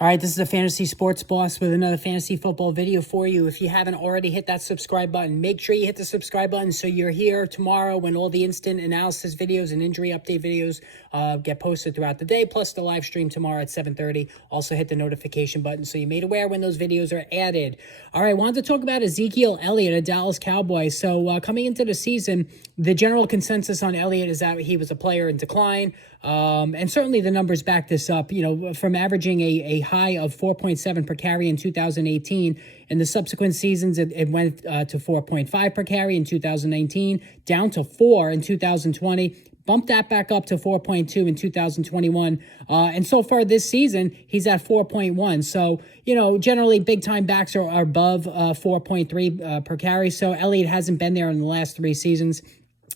All right, this is a Fantasy Sports Boss with another fantasy football video for you. If you haven't already hit that subscribe button, make sure you hit the subscribe button so you're here tomorrow when all the instant analysis videos and injury update videos get posted throughout the day, plus the live stream tomorrow at 7:30. Also hit the notification button so you're made aware when those videos are added. All right, I wanted to talk about Ezekiel Elliott, a Dallas Cowboy. So coming into the season, the general consensus on Elliott is that he was a player in decline. And certainly the numbers back this up, from averaging a high of 4.7 per carry in 2018. In the subsequent seasons, it went to 4.5 per carry in 2019, down to 4 in 2020, bumped that back up to 4.2 in 2021. And so far this season, he's at 4.1. So, generally big-time backs are above 4.3 per carry. So Elliott hasn't been there in the last 3 seasons.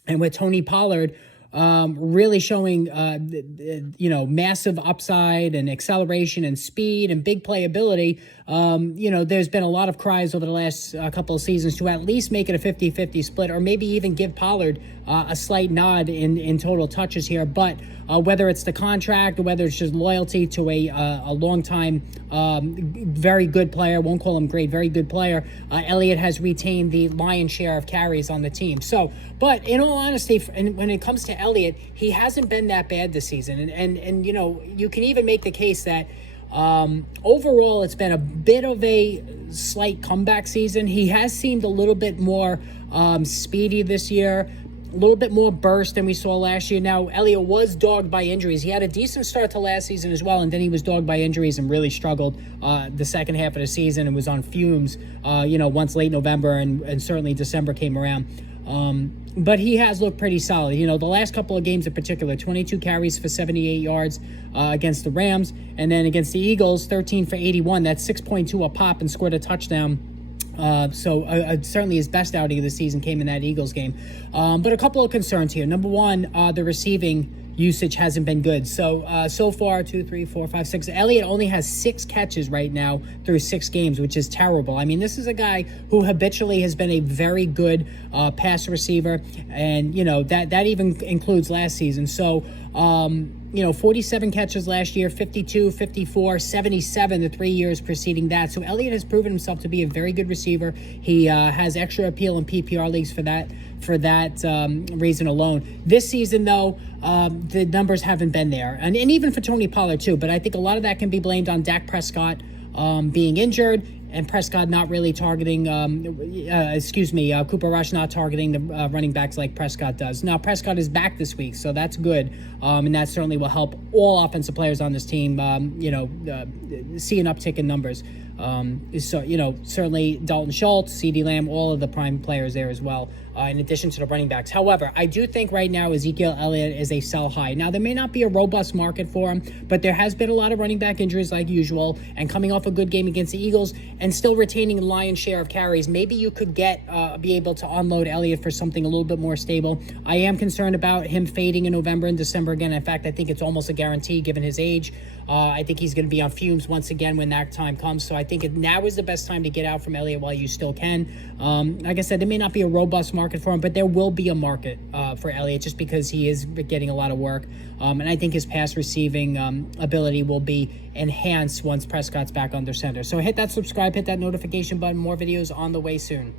And with Tony Pollard really showing, massive upside and acceleration and speed and big playability. There's been a lot of cries over the last couple of seasons to at least make it a 50-50 split, or maybe even give Pollard a slight nod in total touches here. But whether it's the contract or whether it's just loyalty to a long-time, very good player, won't call him great, very good player, Elliott has retained the lion's share of carries on the team. So, but in all honesty, when it comes to Elliott, he hasn't been that bad this season. And you can even make the case that overall, it's been a bit of a slight comeback season. He has seemed a little bit more speedy this year, a little bit more burst than we saw last year. Now, Elliott was dogged by injuries. He had a decent start to last season as well, and then he was dogged by injuries and really struggled the second half of the season and was on fumes, once late November and certainly December came around. But he has looked pretty solid. The last couple of games in particular, 22 carries for 78 yards against the Rams, and then against the Eagles, 13 for 81. That's 6.2 a pop and scored a touchdown. Certainly his best outing of the season came in that Eagles game. But a couple of concerns here. Number one, the receiving usage hasn't been good. So far, 2, 3, 4, 5, 6. Elliott only has 6 catches right now through 6 games, which is terrible. I mean, this is a guy who habitually has been a very good pass receiver, and that even includes last season. So 47 catches last year, 52, 54, 77 the 3 years preceding that. So Elliott has proven himself to be a very good receiver. He has extra appeal in PPR leagues for that reason alone. This season, though, the numbers haven't been there. And even for Tony Pollard, too. But I think a lot of that can be blamed on Dak Prescott being injured, and Prescott not really targeting, Cooper Rush not targeting the running backs like Prescott does. Now, Prescott is back this week, so that's good, and that certainly will help all offensive players on this team, see an uptick in numbers. Certainly Dalton Schultz, CeeDee Lamb, all of the prime players there as well, in addition to the running backs. However, I do think right now Ezekiel Elliott is a sell high. Now, there may not be a robust market for him, but there has been a lot of running back injuries like usual, and coming off a good game against the Eagles and still retaining a lion's share of carries, maybe you could be able to unload Elliott for something a little bit more stable. I am concerned about him fading in November and December again. In fact, I think it's almost a guarantee given his age. I think he's going to be on fumes once again when that time comes. So I think now is the best time to get out from Elliott while you still can. Like I said, there may not be a robust market for him, but there will be a market for Elliott just because he is getting a lot of work. And I think his pass receiving ability will be enhanced once Prescott's back under center. So hit that subscribe, hit that notification button. More videos on the way soon.